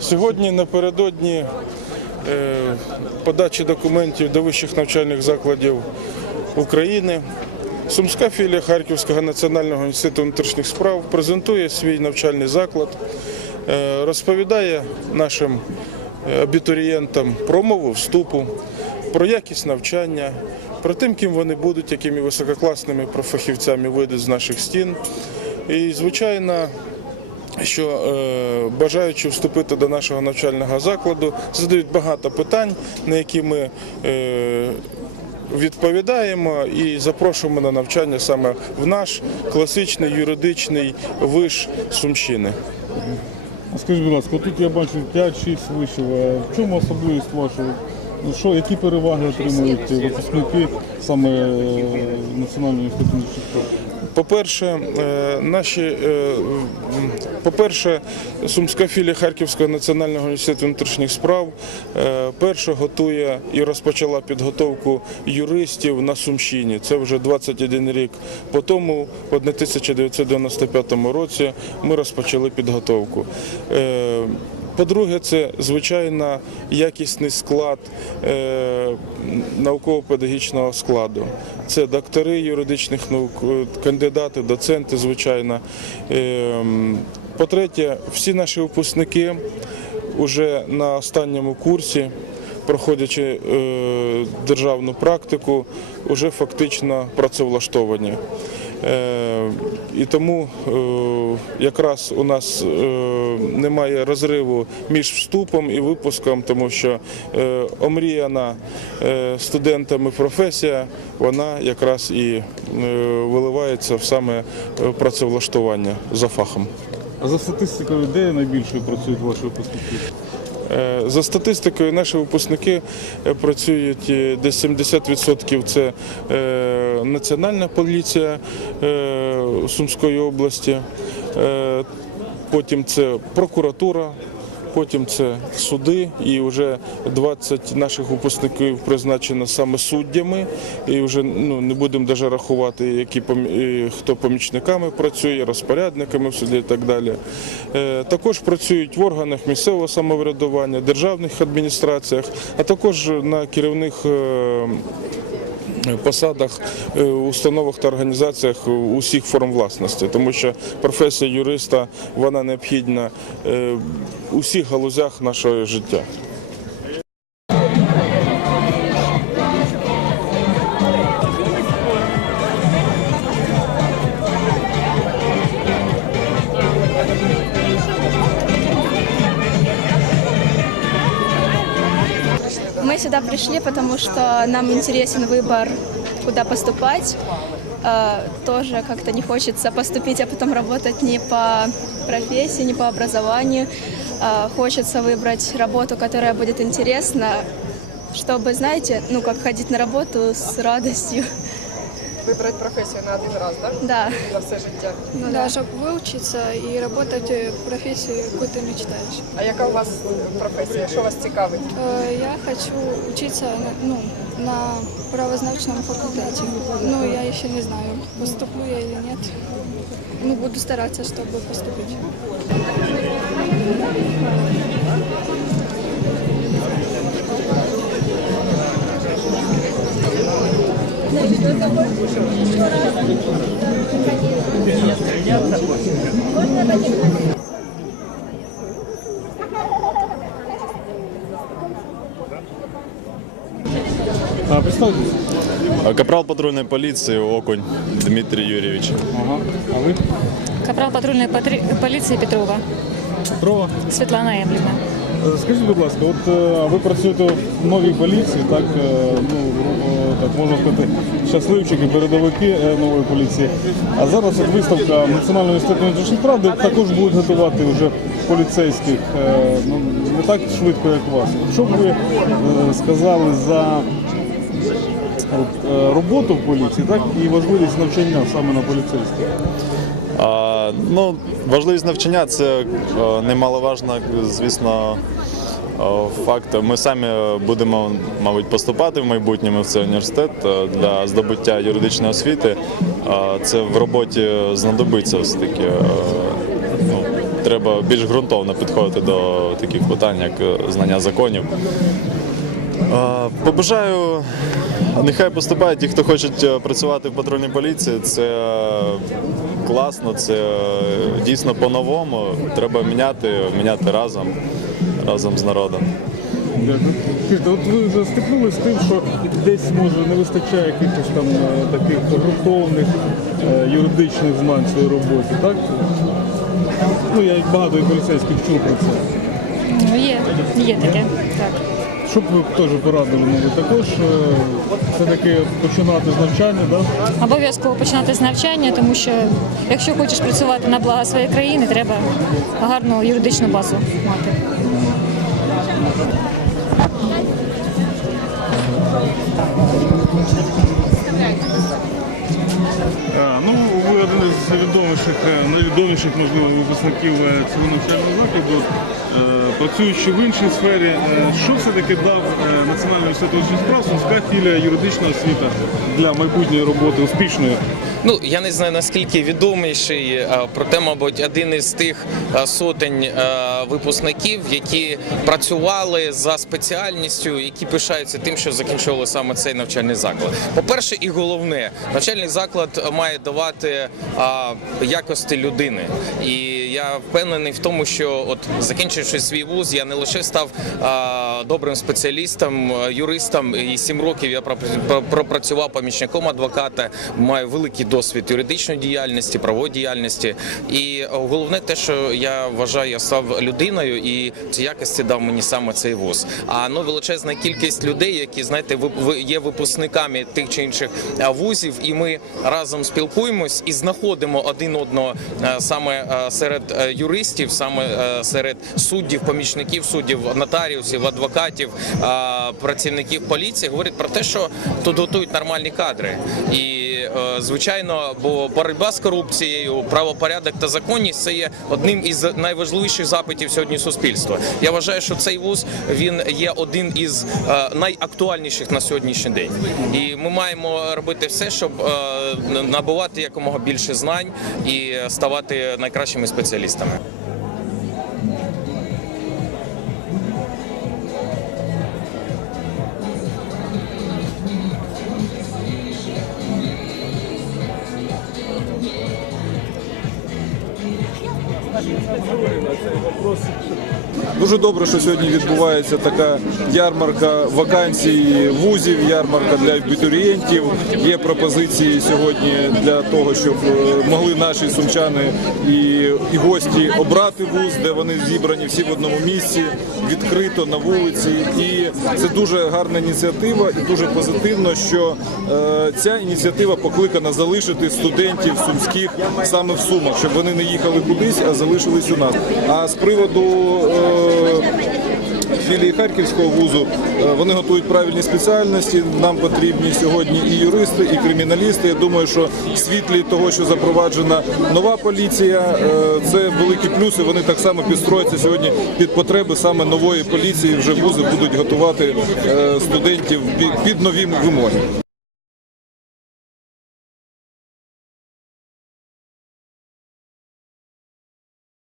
Сьогодні напередодні подачі документів до вищих навчальних закладів України Сумська філія Харківського національного інституту внутрішніх справ презентує свій навчальний заклад, е, розповідає нашим е, абітурієнтам про мову вступу, про якість навчання, про тим, ким вони будуть, якими висококласними профахівцями вийдуть з наших стін. І, звичайно, що е, бажаючи вступити до нашого навчального закладу, задають багато питань, на які ми е, відповідаємо і запрошуємо на навчання саме в наш класичний юридичний виш Сумщини. Скажіть, будь ласка, тут я бачу 5-6 вишів. В чому особливість вашого? Ну, Що, які переваги отримують випускники саме е, Національного інституту? По-перше, е, наші, е, по-перше, Сумська філія Харківського національного інституту внутрішніх справ е, перша готує і розпочала підготовку юристів на Сумщині. Це вже 21 рік. По тому, в 1995 році, ми розпочали підготовку. По-друге, це звичайно якісний склад е, науково-педагогічного складу. Це доктори юридичних наук, е, кандидати, доценти, звичайно. Е, По-третє, всі наші випускники вже на останньому курсі, проходячи е, державну практику, вже фактично працевлаштовані. Е, І тому е, якраз у нас е, немає розриву між вступом і випуском, тому що омріяна студентами професія, вона якраз і виливається в саме працевлаштування за фахом. А за статистикою, де найбільше працюють ваші випускники? Е, За статистикою, наші випускники е, працюють е, десь 70% це Національна поліція Сумської області, потім це прокуратура. Потім це суди, і вже 20 наших випускників призначено саме суддями. І вже ну не будемо навіть рахувати, які хто помічниками працює, розпорядниками в суді і так далі. Е, Також працюють в органах місцевого самоврядування, державних адміністраціях, а також на керівних. Е, Посадах е, установах та організаціях усіх форм власності, тому що професія юриста вона необхідна е, у всіх галузях нашого життя. сюда пришли, потому что нам интересен выбор, куда поступать. Э, Тоже как-то не хочется поступить, а потом работать не по профессии, не по образованию. Э, Хочется выбрать работу, которая будет интересна, чтобы, знаете, ну как ходить на работу с радостью. Вибрати професію на один раз, так? Да. На все життя. Ну, Да, чтобы выучиться и работать в профессии, какой ты мечтаешь. А яка у вас професія? Що вас цікавить? Э, Я хочу учиться на- ну, на правознавочном факультете. Ну, я еще не знаю, поступлю я или нет. Ну, буду стараться, чтобы поступить. Капрал патрульной полиции Окунь Дмитрий Юрьевич. Ага. А ви? Капрал патрульної патрі- поліції Петрова Петрова. Світлана Емлівна. Е, Скажіть, будь ласка, от е, ви працюєте в новій поліції, так, е, ну, так можна сказати, щасливчики, передовики е, нової поліції. А зараз от виставка Національного інституту де також будуть готувати вже поліцейських. Е, Ну, не так швидко, як вас. Що б ви е, сказали за роботу в поліції, так і важливість навчання саме на поліцейських? А, ну, важливість навчання це немаловажно, звісно, факт. Ми самі будемо, мабуть, поступати в майбутньому в цей університет е, для здобуття юридичної освіти. Це в роботі знадобиться все-таки. е, Ну, треба більш ґрунтовно підходити до таких питань, як е, знання законів. Е, Побажаю, нехай поступають ті, хто хочуть е, працювати в патрульній поліції. Це е, класно, це е, дійсно по-новому. Треба міняти, міняти разом, разом з народом. Дякую. От ви вже стикнулися з тим, що десь може не вистачає якихось там е, таких ґрунтовних е, юридичних знань в своїй роботі, так? Ну, я багато і поліцейських чув про це. Ну, є, є таке. Так. Що б ви теж порадили, мабуть, також е, все-таки починати з навчання, да? Обов'язково починати з навчання, тому що якщо хочеш працювати на благо своєї країни, треба гарну юридичну базу мати. Вставляйте. Ну, ви один із відоміших, е, найвідоміших, можливо, випускників е, цього навчального закладу. Е, Працюючи в іншій сфері, що все-таки дав Національний університет внутрішніх справ Сумська філія юридична освіта для майбутньої роботи успішної? Ну я не знаю наскільки відоміший, проте, мабуть, один із тих сотень випускників, які працювали за спеціальністю, які пишаються тим, що закінчували саме цей навчальний заклад. По-перше, і головне, навчальний заклад має давати якості людини. І я впевнений в тому, що от закінчивши свій вуз, я не лише став е, добрим спеціалістом, юристом, і сім років я пропрацював помічником адвоката, маю великий досвід юридичної діяльності, правової діяльності. І головне те, що я вважаю, я став людиною, і ці якості дав мені саме цей вуз. А ну величезна кількість людей, які знаєте, є випускниками тих чи інших вузів, і ми разом спілкуємось і знаходимо один одного саме е, серед е, юристів, саме е, серед суддів, помічників суддів, нотаріусів, адвокатів, е, працівників поліції. Говорять про те, що тут готують нормальні кадри. І е, звичайно, бо боротьба з корупцією, правопорядок та законність це є одним із найважливіших запитів сьогодні суспільства. Я вважаю, що цей вуз він є один із е, найактуальніших на сьогоднішній день. І ми маємо робити все, щоб е, набувати якомога більше знань і ставати найкращими спеціалістами. Дуже добре, що сьогодні відбувається така ярмарка вакансій вузів, ярмарка для абітурієнтів. Є пропозиції сьогодні для того, щоб е, могли наші сумчани і, і гості обрати вуз, де вони зібрані всі в одному місці, відкрито на вулиці. І це дуже гарна ініціатива і дуже позитивно, що е, ця ініціатива покликана залишити студентів сумських саме в Сумах, щоб вони не їхали кудись, а залишились у нас. А з приводу е, філії Харківського вузу е, вони готують правильні спеціальності. Нам потрібні сьогодні і юристи, і криміналісти. Я думаю, що в світлі того, що запроваджена нова поліція, е, це великі плюси. Вони так само підстрояться сьогодні під потреби саме нової поліції. Вже вузи будуть готувати е, студентів під нові вимоги.